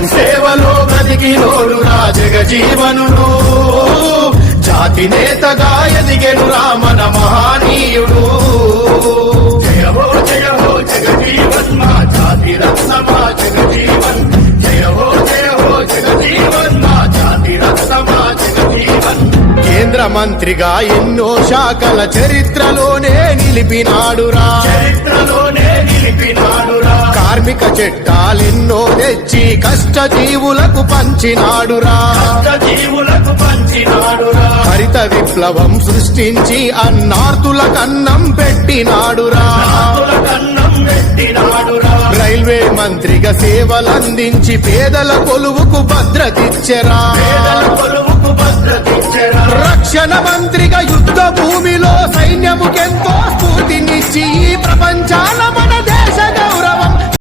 దేశం సేవలో బ్రతికినోడురా జగజీవనుడు జాతి నేతగా ఎదిగెనురా మన మహనీయుడు జయ హో జగజీవన్ మా జాతి రత్నమా జగజీవన్ జయ హో జగజీవన్ మా జాతి రత్నమా జగజీవన్ కేంద్ర మంత్రిగా ఎన్నో శాఖల చరిత్రలోనే నిలిపినాడురా కార్మిక చట్టాలెన్నో తెచ్చి కష్టజీవులకు పంచినాడురా హరిత విప్లవం సృష్టించి అన్నార్తుల కన్నం పెట్టినాడురా రైల్వే మంత్రిగా సేవలందించి పేదల కొలువుకు భద్రతిచ్చెరా రక్షణ మంత్రిగా యుద్ధ భూమిలో సైన్యముకెంతో స్ఫూర్తినిచ్చి ఈ ప్రపంచాల మన